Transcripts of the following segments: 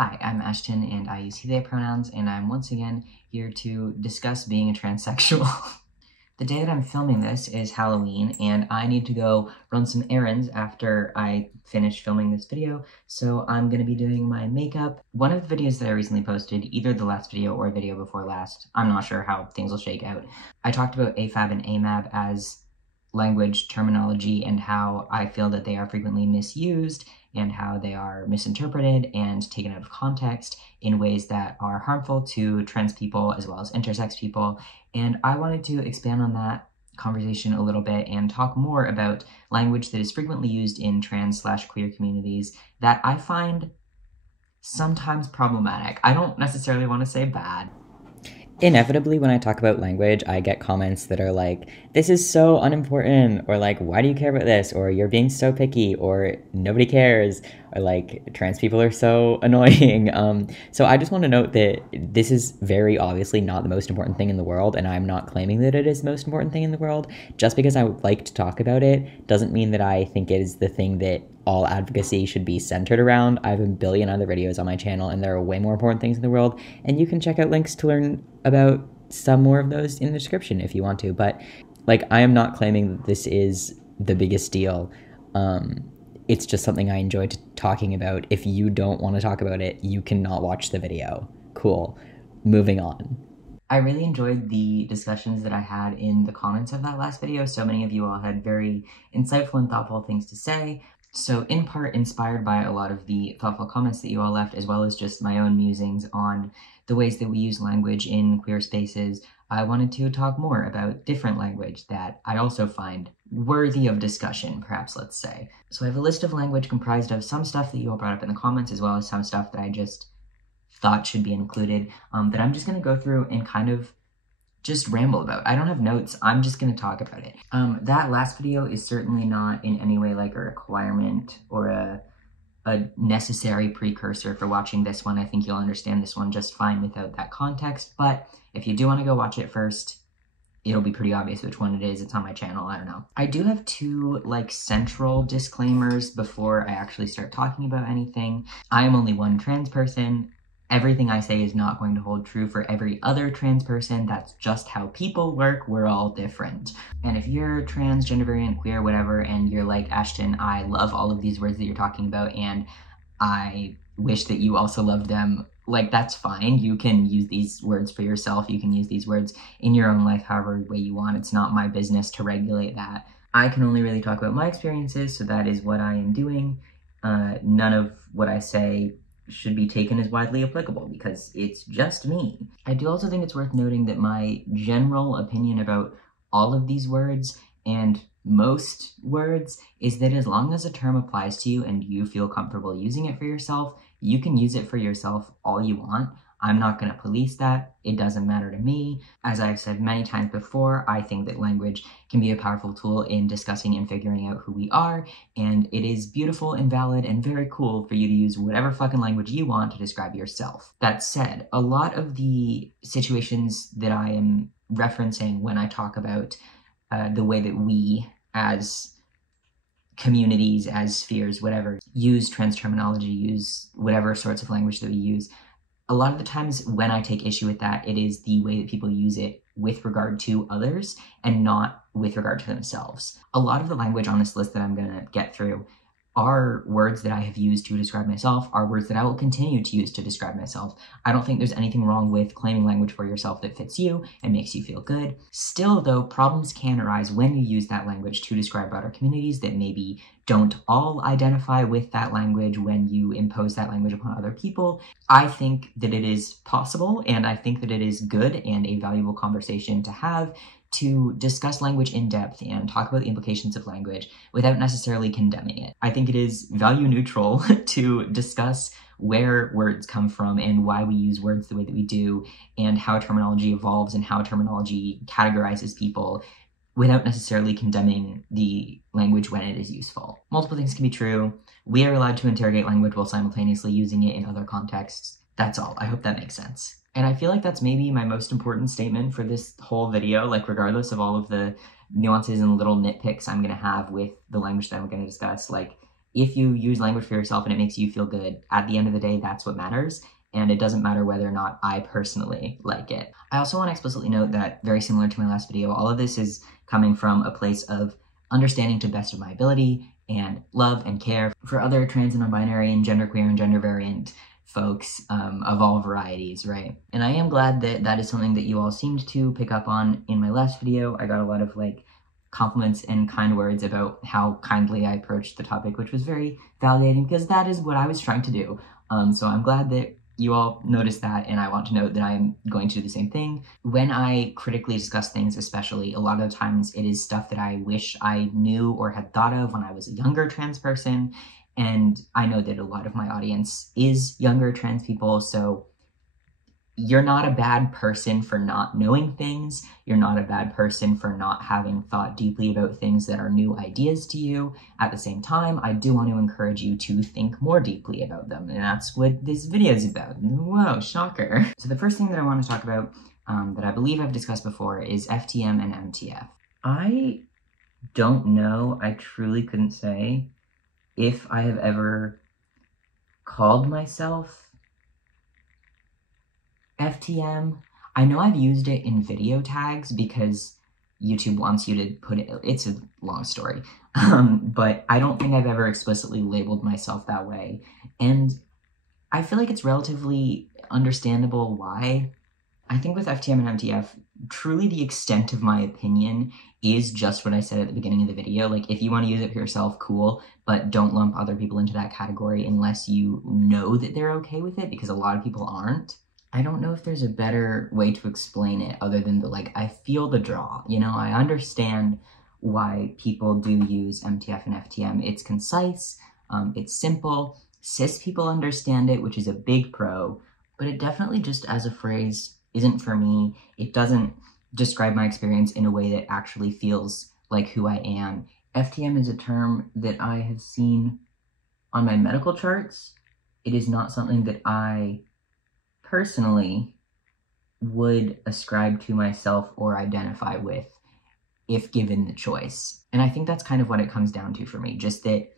Hi, I'm Ashton and I use he, they pronouns, and I'm once again here to discuss being a transsexual. The day that I'm filming this is Halloween, and I need to go run some errands after I finish filming this video, so I'm going to be doing my makeup. One of the videos that I recently posted, either the last video or video before last, I'm not sure how things will shake out, I talked about AFAB and AMAB as language terminology and how I feel that they are frequently misused and how they are misinterpreted and taken out of context in ways that are harmful to trans people as well as intersex people. And I wanted to expand on that conversation a little bit and talk more about language that is frequently used in trans/queer communities that I find sometimes problematic. I don't necessarily want to say bad. Inevitably, when I talk about language, I get comments that are like, this is so unimportant, or like, why do you care about this, or you're being so picky, or nobody cares, or like, trans people are so annoying. So I just want to note that this is very obviously not the most important thing in the world, and I'm not claiming that it is the most important thing in the world. Just because I would like to talk about it doesn't mean that I think it is the thing that all advocacy should be centered around. I have a billion other videos on my channel, and there are way more important things in the world, and you can check out links to learn about some more of those in the description if you want to. But like, I am not claiming that this is the biggest deal. It's just something I enjoyed talking about. If you don't want to talk about it, you cannot watch the video. Cool. Moving on. I really enjoyed the discussions that I had in the comments of that last video. So many of you all had very insightful and thoughtful things to say. So in part inspired by a lot of the thoughtful comments that you all left, as well as just my own musings on the ways that we use language in queer spaces, I wanted to talk more about different language that I also find worthy of discussion, perhaps, let's say. So I have a list of language comprised of some stuff that you all brought up in the comments, as well as some stuff that I just thought should be included, that I'm just going to go through and kind of just ramble about. I don't have notes, I'm just going to talk about it. That last video is certainly not in any way like a requirement or a necessary precursor for watching this one. I think you'll understand this one just fine without that context, but if you do want to go watch it first, it'll be pretty obvious which one it is. It's on my channel, I don't know. I do have two like central disclaimers before I actually start talking about anything. I am only one trans person. Everything I say is not going to hold true for every other trans person. That's just how people work. We're all different. And if you're trans, gender variant, queer, whatever, and you're like, Ashton, I love all of these words that you're talking about, and I wish that you also loved them, like, that's fine. You can use these words for yourself. You can use these words in your own life however way you want. It's not my business to regulate that. I can only really talk about my experiences, so that is what I am doing. None of what I say should be taken as widely applicable because it's just me. I do also think it's worth noting that my general opinion about all of these words and most words is that as long as a term applies to you and you feel comfortable using it for yourself, you can use it for yourself all you want. I'm not going to police that. It doesn't matter to me. As I've said many times before, I think that language can be a powerful tool in discussing and figuring out who we are, and it is beautiful and valid and very cool for you to use whatever fucking language you want to describe yourself. That said, a lot of the situations that I am referencing when I talk about the way that we as communities, as spheres, whatever, use trans terminology, use whatever sorts of language that we use, a lot of the times when I take issue with that, it is the way that people use it with regard to others and not with regard to themselves. A lot of the language on this list that I'm gonna get through are words that I have used to describe myself, are words that I will continue to use to describe myself. I don't think there's anything wrong with claiming language for yourself that fits you and makes you feel good. Still though, problems can arise when you use that language to describe broader communities that maybe don't all identify with that language when you impose that language upon other people. I think that it is possible, and I think that it is good and a valuable conversation to have to discuss language in depth and talk about the implications of language without necessarily condemning it. I think it is value neutral to discuss where words come from and why we use words the way that we do and how terminology evolves and how terminology categorizes people without necessarily condemning the language when it is useful. Multiple things can be true. We are allowed to interrogate language while simultaneously using it in other contexts. That's all. I hope that makes sense. And I feel like that's maybe my most important statement for this whole video, like regardless of all of the nuances and little nitpicks I'm going to have with the language that I'm going to discuss, like if you use language for yourself and it makes you feel good, at the end of the day, that's what matters. And it doesn't matter whether or not I personally like it. I also want to explicitly note that, very similar to my last video, all of this is coming from a place of understanding to the best of my ability and love and care for other trans and non-binary and genderqueer and gender variant folks of all varieties, right? And I am glad that that is something that you all seemed to pick up on in my last video. I got a lot of like compliments and kind words about how kindly I approached the topic, which was very validating because that is what I was trying to do. So I'm glad that you all noticed that, and I want to note that I'm going to do the same thing. When I critically discuss things, especially, a lot of the times it is stuff that I wish I knew or had thought of when I was a younger trans person, and I know that a lot of my audience is younger trans people, so you're not a bad person for not knowing things. You're not a bad person for not having thought deeply about things that are new ideas to you. At the same time, I do want to encourage you to think more deeply about them, and that's what this video is about. Whoa, shocker. So the first thing that I want to talk about that I believe I've discussed before is FTM and MTF. I don't know, I truly couldn't say if I have ever called myself FTM. I know I've used it in video tags because YouTube wants you to put it, it's a long story, but I don't think I've ever explicitly labeled myself that way. And I feel like it's relatively understandable why. I think with FTM and MTF, truly the extent of my opinion is just what I said at the beginning of the video. Like, if you want to use it for yourself, cool, but don't lump other people into that category unless you know that they're okay with it, because a lot of people aren't. I don't know if there's a better way to explain it other than the, like, I feel the draw. You know, I understand why people do use MTF and FTM. It's concise, it's simple, cis people understand it, which is a big pro, but it definitely just as a phrase isn't for me. It doesn't describe my experience in a way that actually feels like who I am. FTM is a term that I have seen on my medical charts. It is not something that I personally would ascribe to myself or identify with if given the choice. And I think that's kind of what it comes down to for me, just that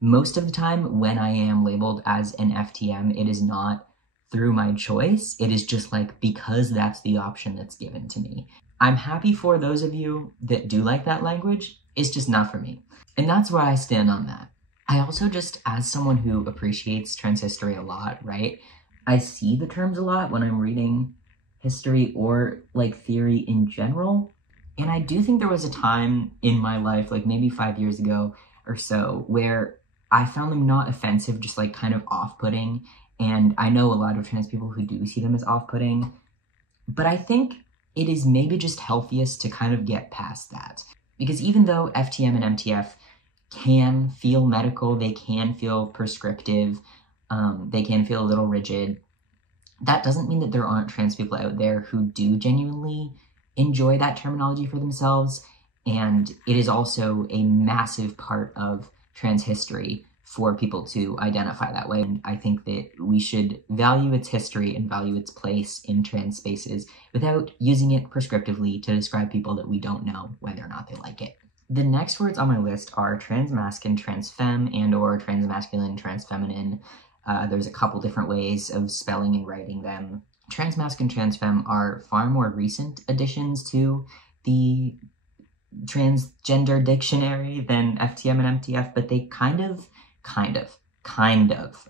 most of the time when I am labeled as an FTM, it is not through my choice. It is just like because that's the option that's given to me. I'm happy for those of you that do like that language. It's just not for me. And that's where I stand on that. I also just, as someone who appreciates trans history a lot, right? I see the terms a lot when I'm reading history or like theory in general. And I do think there was a time in my life, like maybe 5 years ago or so, where I found them not offensive, just like kind of off-putting. And I know a lot of trans people who do see them as off-putting, but I think it is maybe just healthiest to kind of get past that. Because even though FTM and MTF can feel medical, they can feel prescriptive, they can feel a little rigid, that doesn't mean that there aren't trans people out there who do genuinely enjoy that terminology for themselves. And it is also a massive part of trans history for people to identify that way. And I think that we should value its history and value its place in trans spaces without using it prescriptively to describe people that we don't know whether or not they like it. The next words on my list are transmasculine, transfemme, and or transmasculine, transfeminine. There's a couple different ways of spelling and writing them. Transmasculine, transfemme are far more recent additions to the transgender dictionary than FTM and MTF, but they kind of,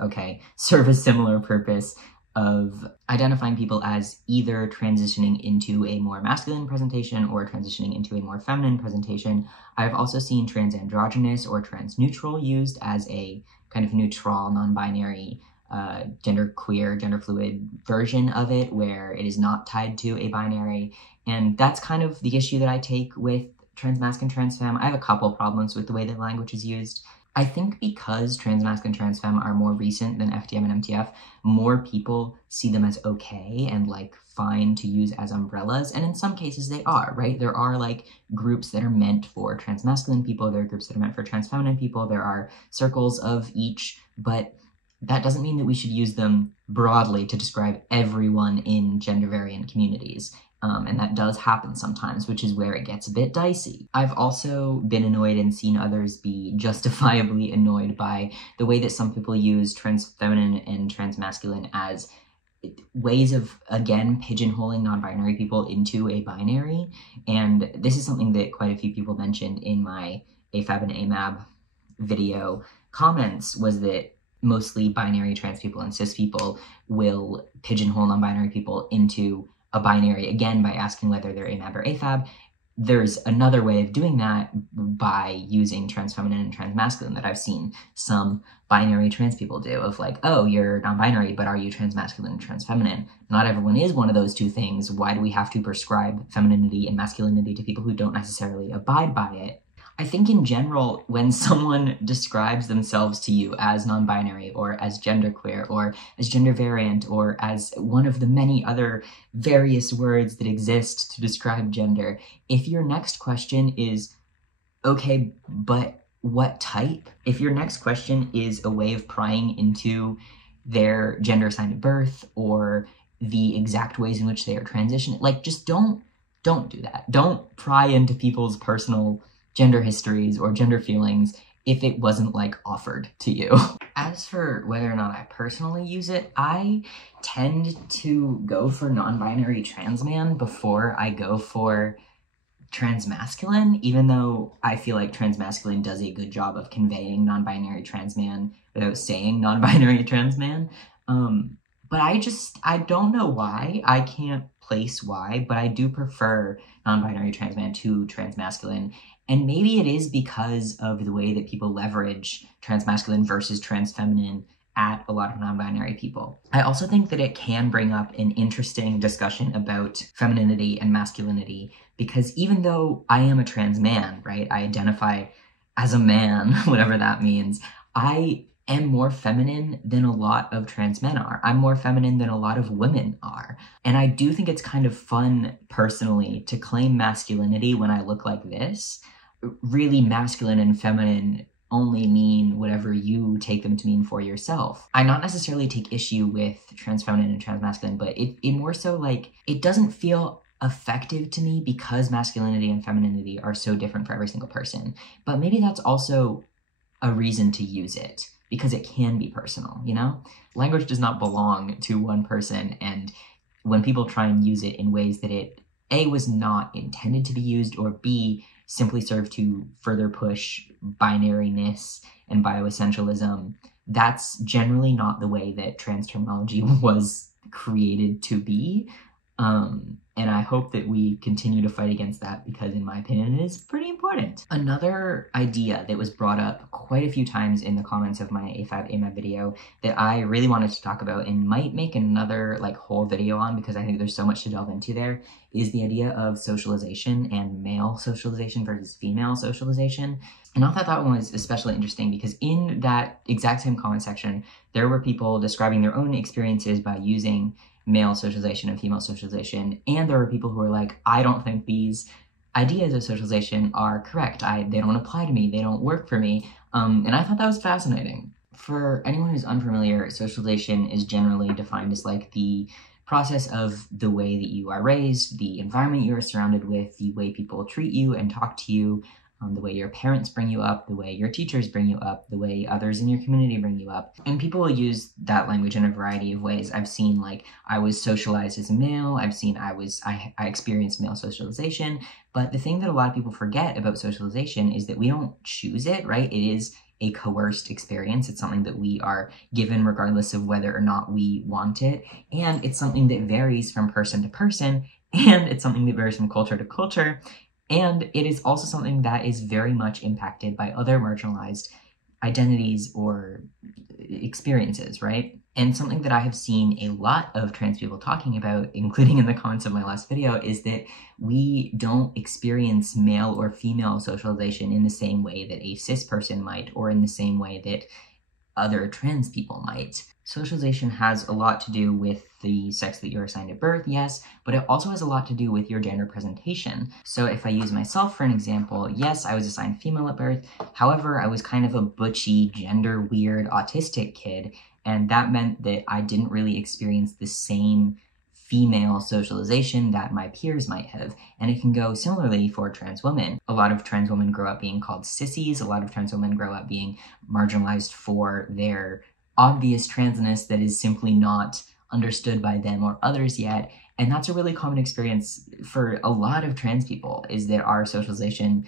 okay, serve a similar purpose of identifying people as either transitioning into a more masculine presentation or transitioning into a more feminine presentation. I've also seen transandrogynous or transneutral used as a kind of neutral, non-binary, genderqueer, gender fluid version of it, where it is not tied to a binary. And that's kind of the issue that I take with transmasculine, transfemme. I have a couple problems with the way that language is used. I think because transmasculine, transfemme are more recent than FTM and MTF, more people see them as okay and like fine to use as umbrellas. And in some cases they are, right? There are like groups that are meant for transmasculine people. There are groups that are meant for transfeminine people. There are circles of each, but that doesn't mean that we should use them broadly to describe everyone in gender variant communities. And that does happen sometimes, which is where it gets a bit dicey. I've also been annoyed and seen others be justifiably annoyed by the way that some people use trans feminine and trans masculine as ways of, again, pigeonholing non-binary people into a binary. And this is something that quite a few people mentioned in my AFAB and AMAB video comments, was that mostly binary trans people and cis people will pigeonhole non-binary people into a binary, again, by asking whether they're AMAB or AFAB. There's another way of doing that by using trans feminine and trans masculine that I've seen some binary trans people do, of like, oh, you're non-binary, but are you trans masculine and trans feminine? Not everyone is one of those two things. Why do we have to prescribe femininity and masculinity to people who don't necessarily abide by it? I think in general, when someone describes themselves to you as non-binary or as genderqueer or as gender variant or as one of the many other various words that exist to describe gender, if your next question is, okay, but what type? If your next question is a way of prying into their gender assigned at birth or the exact ways in which they are transitioning, like, just don't do that. Don't pry into people's personal gender histories or gender feelings if it wasn't like offered to you. As for whether or not I personally use it, I tend to go for non-binary trans man before I go for trans masculine, even though I feel like trans masculine does a good job of conveying non-binary trans man without saying non-binary trans man. But I don't know why. I can't place why, but I do prefer non-binary trans man to trans masculine. And maybe it is because of the way that people leverage trans masculine versus trans feminine at a lot of non-binary people. I also think that it can bring up an interesting discussion about femininity and masculinity, because even though I am a trans man, right, I identify as a man, whatever that means, I am more feminine than a lot of trans men are. I'm more feminine than a lot of women are. And I do think it's kind of fun, personally, to claim masculinity when I look like this. Really, masculine and feminine only mean whatever you take them to mean for yourself. I not necessarily take issue with trans feminine and trans masculine, but it more so like, it doesn't feel effective to me because masculinity and femininity are so different for every single person. But maybe that's also a reason to use it, because it can be personal, you know? Language does not belong to one person, and when people try and use it in ways that it, A, was not intended to be used, or B, simply serve to further push binariness and bioessentialism, that's generally not the way that trans terminology was created to be. And I hope that we continue to fight against that, because in my opinion, it is pretty important. Another idea that was brought up quite a few times in the comments of my AFAB AMAB video that I really wanted to talk about and might make another like whole video on, because I think there's so much to delve into there, is the idea of socialization and male socialization versus female socialization. And I thought that one was especially interesting because in that exact same comment section, there were people describing their own experiences by using male socialization and female socialization, and there were people who were like, I don't think these ideas of socialization are correct. They don't apply to me. They don't work for me. And I thought that was fascinating. For anyone who's unfamiliar, socialization is generally defined as like the process of the way that you are raised, the environment you are surrounded with, the way people treat you and talk to you, the way your parents bring you up, the way your teachers bring you up, the way others in your community bring you up. And people will use that language in a variety of ways. I've seen like, I was socialized as a male. I've seen I experienced male socialization. But the thing that a lot of people forget about socialization is that we don't choose it, right? It is a coerced experience. It's something that we are given regardless of whether or not we want it. And it's something that varies from person to person. And it's something that varies from culture to culture. And it is also something that is very much impacted by other marginalized identities or experiences, right? And something that I have seen a lot of trans people talking about, including in the comments of my last video, is that we don't experience male or female socialization in the same way that a cis person might, or in the same way that other trans people might. Socialization has a lot to do with the sex that you're assigned at birth, yes, but it also has a lot to do with your gender presentation. So if I use myself for an example, yes, I was assigned female at birth. However, I was kind of a butchy, gender weird, autistic kid, and that meant that I didn't really experience the same female socialization that my peers might have. And it can go similarly for trans women. A lot of trans women grow up being called sissies. A lot of trans women grow up being marginalized for their obvious transness that is simply not understood by them or others yet. And that's a really common experience for a lot of trans people, is that our socialization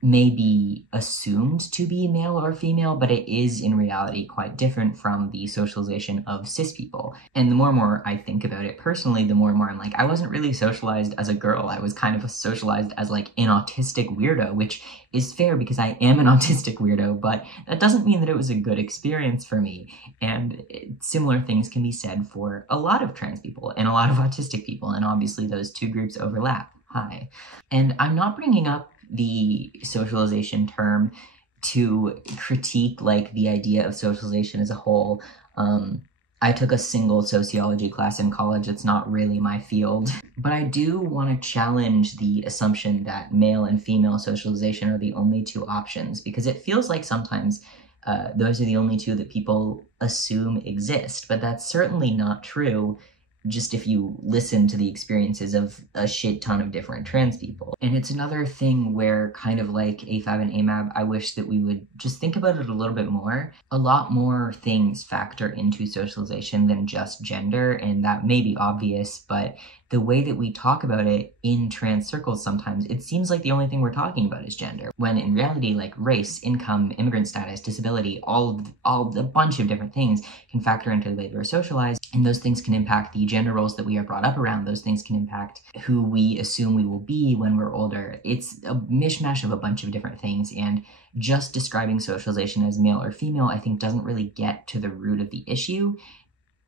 may be assumed to be male or female, but it is in reality quite different from the socialization of cis people. And the more and more I think about it personally, the more and more I'm like, I wasn't really socialized as a girl. I was kind of socialized as like an autistic weirdo, which is fair because I am an autistic weirdo, but that doesn't mean that it was a good experience for me. And similar things can be said for a lot of trans people and a lot of autistic people, and obviously those two groups overlap. Hi. And I'm not bringing up the socialization term to critique like the idea of socialization as a whole. I took a single sociology class in college. It's not really my field, but I do want to challenge the assumption that male and female socialization are the only two options, because it feels like sometimes those are the only two that people assume exist, but that's certainly not true. Just if you listen to the experiences of a shit ton of different trans people. And it's another thing where, kind of like AFAB and AMAB, I wish that we would just think about it a little bit more. A lot more things factor into socialization than just gender, and that may be obvious, but the way that we talk about it in trans circles sometimes, it seems like the only thing we're talking about is gender, when in reality, like race, income, immigrant status, disability, all a bunch of different things can factor into the way that we're socialized, and those things can impact the gender roles that we are brought up around. Those things can impact who we assume we will be when we're older. It's a mishmash of a bunch of different things, and just describing socialization as male or female, I think, doesn't really get to the root of the issue,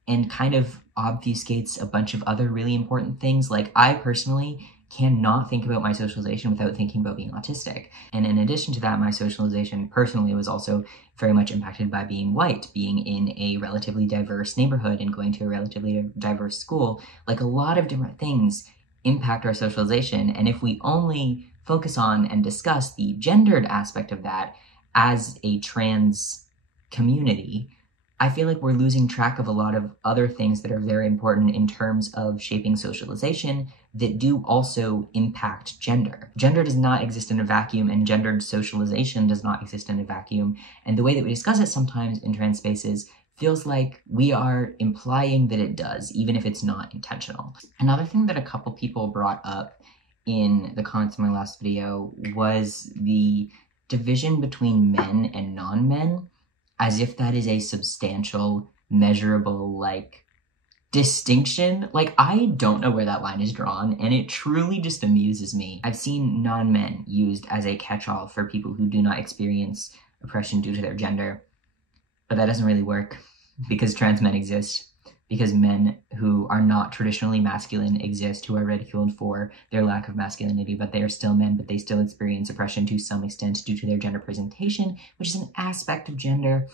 and kind of obfuscates a bunch of other really important things. Like, I personally cannot think about my socialization without thinking about being autistic. And in addition to that, my socialization personally was also very much impacted by being white, being in a relatively diverse neighborhood and going to a relatively diverse school. Like, a lot of different things impact our socialization. And if we only focus on and discuss the gendered aspect of that as a trans community, I feel like we're losing track of a lot of other things that are very important in terms of shaping socialization that do also impact gender. Gender does not exist in a vacuum, and gendered socialization does not exist in a vacuum. And the way that we discuss it sometimes in trans spaces feels like we are implying that it does, even if it's not intentional. Another thing that a couple people brought up in the comments of my last video was the division between men and non-men, as if that is a substantial, measurable, like, distinction. Like, I don't know where that line is drawn, and it truly just amuses me. I've seen non-men used as a catch-all for people who do not experience oppression due to their gender, but that doesn't really work, because trans men exist, because men who are not traditionally masculine exist, who are ridiculed for their lack of masculinity, but they are still men, but they still experience oppression to some extent due to their gender presentation, which is an aspect of gender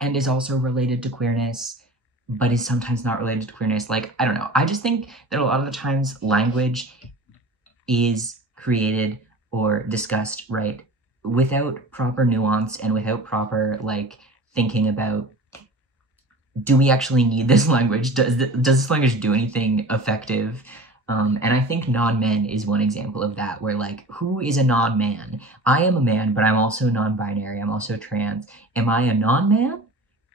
and is also related to queerness, but is sometimes not related to queerness. Like, I don't know. I just think that a lot of the times language is created or discussed, right, without proper nuance and without proper, like, thinking about, do we actually need this language? Does this language do anything effective? And I think non-men is one example of that, where, like, who is a non-man? I am a man, but I'm also non-binary. I'm also trans. Am I a non-man?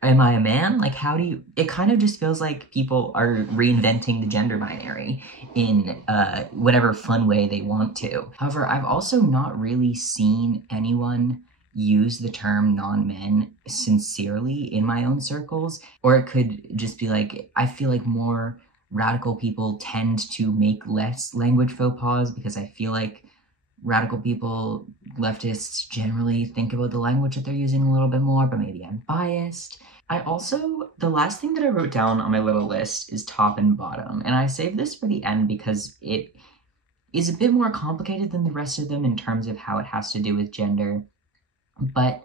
Am I a man? Like, how do you... It kind of just feels like people are reinventing the gender binary in whatever fun way they want to. However, I've also not really seen anyone use the term non-men sincerely in my own circles, or it could just be like, I feel like more radical people tend to make less language faux pas, because I feel like radical people, leftists, generally think about the language that they're using a little bit more, but maybe I'm biased. The last thing that I wrote down on my little list is top and bottom, and I saved this for the end because it is a bit more complicated than the rest of them in terms of how it has to do with gender. But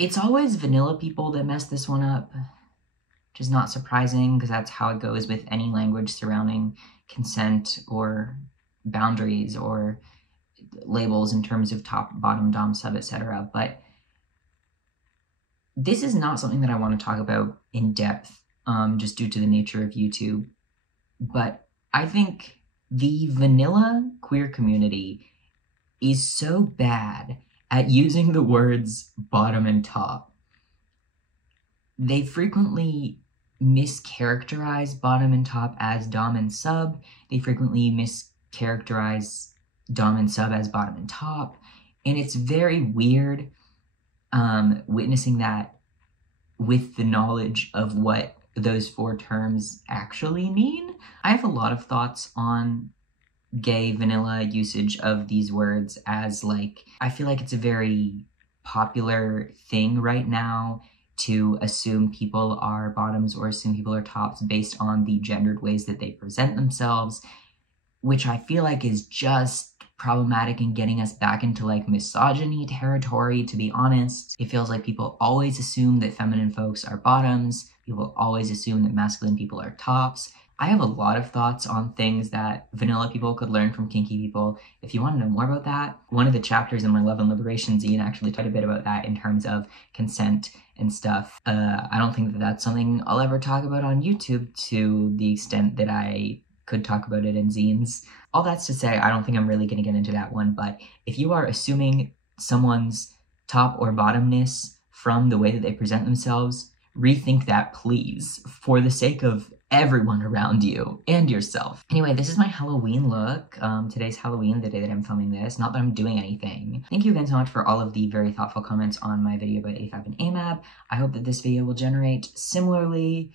it's always vanilla people that mess this one up, which is not surprising, because that's how it goes with any language surrounding consent or boundaries or labels in terms of top, bottom, dom, sub, etc. But this is not something that I want to talk about in depth, just due to the nature of YouTube. but I think the vanilla queer community is so bad at using the words bottom and top. They frequently mischaracterize bottom and top as dom and sub. They frequently mischaracterize dom and sub as bottom and top. And it's very weird witnessing that with the knowledge of what those four terms actually mean. I have a lot of thoughts on gay vanilla usage of these words, as like, I feel like it's a very popular thing right now to assume people are bottoms or assume people are tops based on the gendered ways that they present themselves, which I feel like is just problematic and getting us back into like misogyny territory, to be honest. It feels like people always assume that feminine folks are bottoms, people always assume that masculine people are tops. I have a lot of thoughts on things that vanilla people could learn from kinky people. If you want to know more about that, one of the chapters in my Love and Liberation zine actually talked a bit about that in terms of consent and stuff. I don't think that that's something I'll ever talk about on YouTube to the extent that I could talk about it in zines. All that's to say, I don't think I'm really going to get into that one, but if you are assuming someone's top or bottomness from the way that they present themselves, rethink that, please, for the sake of everyone around you and yourself. Anyway, this is my Halloween look. Today's Halloween, the day that I'm filming this. Not that I'm doing anything. Thank you again so much for all of the very thoughtful comments on my video about AFAB and AMAB. I hope that this video will generate similarly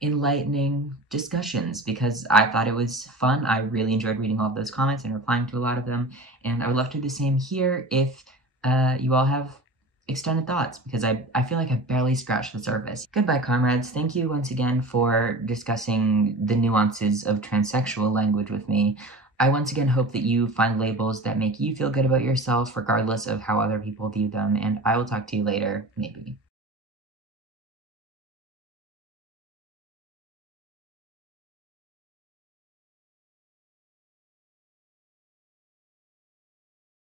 enlightening discussions, because I thought it was fun. I really enjoyed reading all of those comments and replying to a lot of them, and I would love to do the same here if you all have extended thoughts, because I feel like I barely scratched the surface. Goodbye, comrades. Thank you once again for discussing the nuances of transsexual language with me. I once again hope that you find labels that make you feel good about yourself, regardless of how other people view them, and I will talk to you later, maybe.